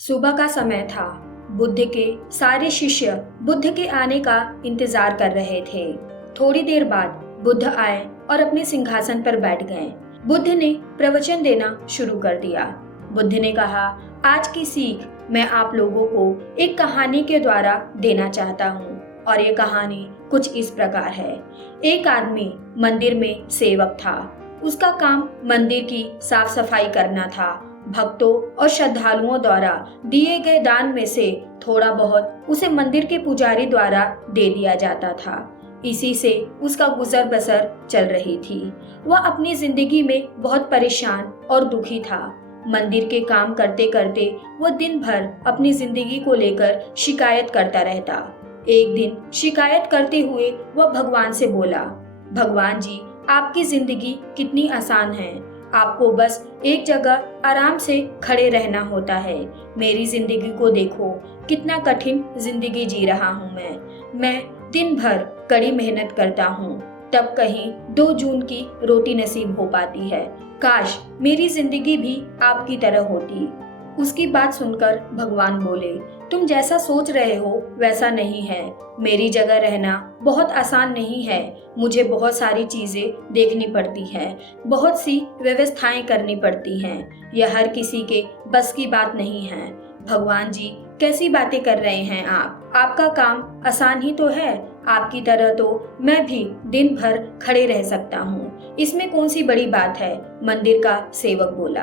सुबह का समय था। बुद्ध के सारे शिष्य बुद्ध के आने का इंतजार कर रहे थे। थोड़ी देर बाद बुद्ध आए और अपने सिंहासन पर बैठ गए। बुद्ध ने प्रवचन देना शुरू कर दिया। बुद्ध ने कहा, आज की सीख मैं आप लोगों को एक कहानी के द्वारा देना चाहता हूँ और ये कहानी कुछ इस प्रकार है। एक आदमी मंदिर में सेवक था। उसका काम मंदिर की साफ सफाई करना था। भक्तों और श्रद्धालुओं द्वारा दिए गए दान में से थोड़ा बहुत उसे मंदिर के पुजारी द्वारा दे दिया जाता था। इसी से उसका गुजर बसर चल रही थी। वह अपनी जिंदगी में बहुत परेशान और दुखी था। मंदिर के काम करते करते वह दिन भर अपनी जिंदगी को लेकर शिकायत करता रहता। एक दिन शिकायत करते हुए वह भगवान से बोला, भगवान जी, आपकी जिंदगी कितनी आसान है। आपको बस एक जगह आराम से खड़े रहना होता है। मेरी जिंदगी को देखो, कितना कठिन जिंदगी जी रहा हूँ मैं दिन भर कड़ी मेहनत करता हूँ, तब कहीं 2 जून की रोटी नसीब हो पाती है। काश मेरी जिंदगी भी आपकी तरह होती। उसकी बात सुनकर भगवान बोले, तुम जैसा सोच रहे हो वैसा नहीं है। मेरी जगह रहना बहुत आसान नहीं है। मुझे बहुत सारी चीजें देखनी पड़ती हैं, बहुत सी व्यवस्थाएं करनी पड़ती हैं। यह हर किसी के बस की बात नहीं है। भगवान जी, कैसी बातें कर रहे हैं आप? आपका काम आसान ही तो है। आपकी तरह तो मैं भी दिन भर खड़े रह सकता हूँ। इसमें कौन सी बड़ी बात है? मंदिर का सेवक बोला,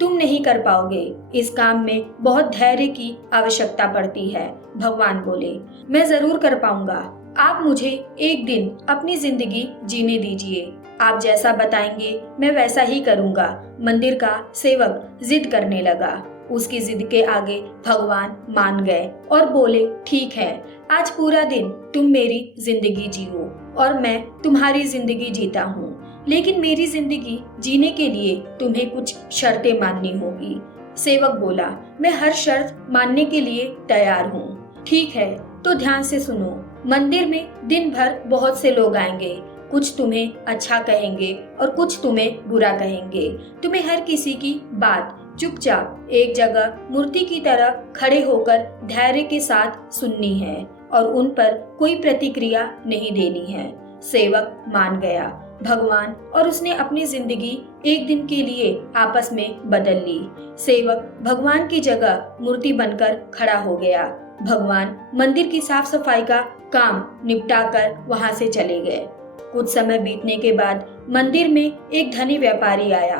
तुम नहीं कर पाओगे। इस काम में बहुत धैर्य की आवश्यकता पड़ती है। भगवान बोले, मैं जरूर कर पाऊंगा। आप मुझे एक दिन अपनी जिंदगी जीने दीजिए। आप जैसा बताएंगे मैं वैसा ही करूंगा। मंदिर का सेवक जिद करने लगा। उसकी जिद के आगे भगवान मान गए और बोले, ठीक है, आज पूरा दिन तुम मेरी जिंदगी जियो और मैं तुम्हारी जिंदगी जीता हूँ। लेकिन मेरी जिंदगी जीने के लिए तुम्हें कुछ शर्तें माननी होगी। सेवक बोला, मैं हर शर्त मानने के लिए तैयार हूँ। ठीक है, तो ध्यान से सुनो। मंदिर में दिन भर बहुत से लोग आएंगे। कुछ तुम्हें अच्छा कहेंगे और कुछ तुम्हें बुरा कहेंगे। तुम्हें हर किसी की बात चुपचाप एक जगह मूर्ति की तरह खड़े होकर धैर्य के साथ सुननी है और उन पर कोई प्रतिक्रिया नहीं देनी है। सेवक मान गया। भगवान और उसने अपनी जिंदगी एक दिन के लिए आपस में बदल ली। सेवक भगवान की जगह मूर्ति बनकर खड़ा हो गया। भगवान मंदिर की साफ सफाई का काम निपटाकर वहां से चले गए। कुछ समय बीतने के बाद मंदिर में एक धनी व्यापारी आया।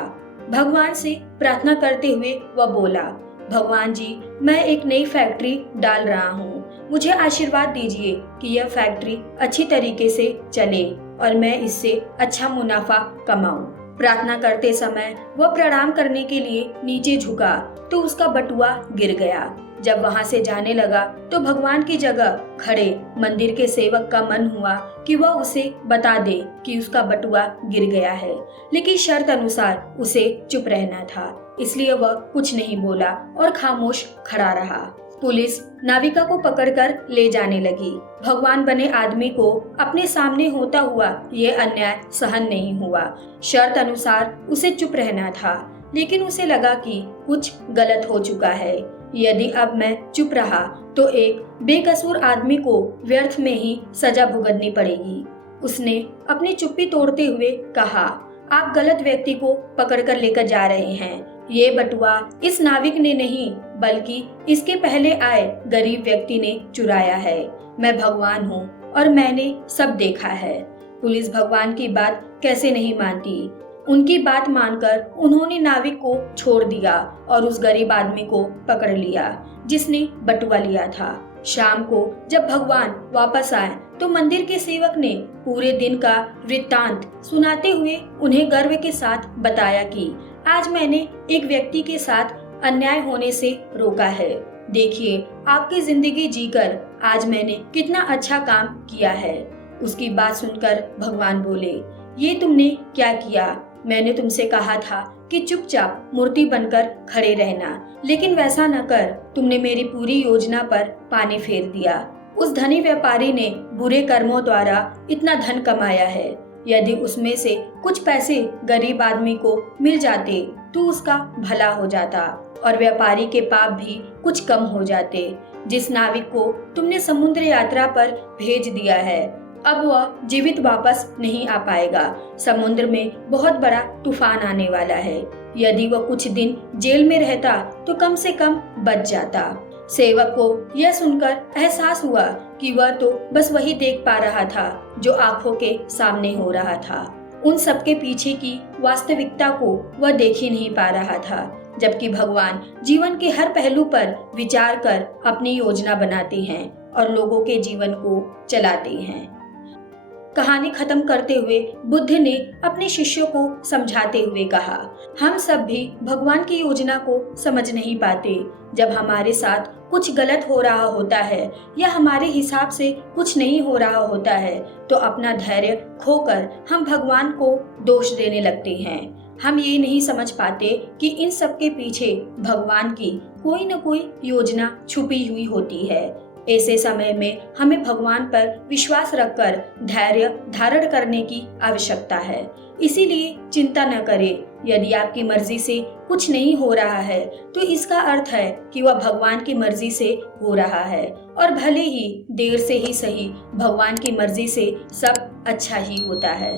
भगवान से प्रार्थना करते हुए वह बोला, भगवान जी, मैं एक नई फैक्ट्री डाल रहा हूँ। मुझे आशीर्वाद दीजिए कि यह फैक्ट्री अच्छी तरीके से चले और मैं इससे अच्छा मुनाफा कमाऊं। प्रार्थना करते समय वह प्रणाम करने के लिए नीचे झुका तो उसका बटुआ गिर गया। जब वहां से जाने लगा तो भगवान की जगह खड़े मंदिर के सेवक का मन हुआ कि वह उसे बता दे कि उसका बटुआ गिर गया है, लेकिन शर्त अनुसार उसे चुप रहना था। इसलिए वह कुछ नहीं बोला और खामोश खड़ा रहा। पुलिस नाविका को पकड़कर ले जाने लगी। भगवान बने आदमी को अपने सामने होता हुआ ये अन्याय सहन नहीं हुआ। शर्त अनुसार उसे चुप रहना था, लेकिन उसे लगा कि कुछ गलत हो चुका है। यदि अब मैं चुप रहा तो एक बेकसूर आदमी को व्यर्थ में ही सजा भुगतनी पड़ेगी। उसने अपनी चुप्पी तोड़ते हुए कहा, आप गलत व्यक्ति को पकड़कर लेकर जा रहे हैं। ये बटुआ इस नाविक ने नहीं बल्कि इसके पहले आए गरीब व्यक्ति ने चुराया है। मैं भगवान हूँ और मैंने सब देखा है। पुलिस भगवान की बात कैसे नहीं मानती। उनकी बात मानकर उन्होंने नाविक को छोड़ दिया और उस गरीब आदमी को पकड़ लिया जिसने बटुआ लिया था। शाम को जब भगवान वापस आए तो मंदिर के सेवक ने पूरे दिन का वृत्तांत सुनाते हुए उन्हें गर्व के साथ बताया कि आज मैंने एक व्यक्ति के साथ अन्याय होने से रोका है। देखिए, आपकी जिंदगी जीकर आज मैंने कितना अच्छा काम किया है। उसकी बात सुनकर भगवान बोले, ये तुमने क्या किया? मैंने तुमसे कहा था कि चुपचाप मूर्ति बनकर खड़े रहना, लेकिन वैसा न कर। तुमने मेरी पूरी योजना पर पानी फेर दिया। उस धनी व्यापारी ने बुरे कर्मों द्वारा इतना धन कमाया है। यदि उसमें से कुछ पैसे गरीब आदमी को मिल जाते तो उसका भला हो जाता। और व्यापारी के पाप भी कुछ कम हो जाते। जिस नाविक को तुमने समुद्र यात्रा पर भेज दिया है, अब वह जीवित वापस नहीं आ पाएगा। समुद्र में बहुत बड़ा तूफान आने वाला है। यदि वह कुछ दिन जेल में रहता तो कम से कम बच जाता। सेवक को यह सुनकर एहसास हुआ कि वह तो बस वही देख पा रहा था जो आंखों के सामने हो रहा था। उन सबके पीछे की वास्तविकता को वह देख ही नहीं पा रहा था, जबकि भगवान जीवन के हर पहलू पर विचार कर अपनी योजना बनाते हैं और लोगों के जीवन को चलाते हैं। कहानी खत्म करते हुए बुद्ध ने अपने शिष्यों को समझाते हुए कहा, हम सब भी भगवान की योजना को समझ नहीं पाते। जब हमारे साथ कुछ गलत हो रहा होता है या हमारे हिसाब से कुछ नहीं हो रहा होता है तो अपना धैर्य खोकर हम भगवान को दोष देने लगते हैं। हम ये नहीं समझ पाते कि इन सब के पीछे भगवान की कोई न कोई योजना छुपी हुई होती है। ऐसे समय में हमें भगवान पर विश्वास रखकर धैर्य धारण करने की आवश्यकता है। इसीलिए चिंता न करें। यदि आपकी मर्जी से कुछ नहीं हो रहा है तो इसका अर्थ है कि वह भगवान की मर्जी से हो रहा है, और भले ही देर से ही सही भगवान की मर्जी से सब अच्छा ही होता है।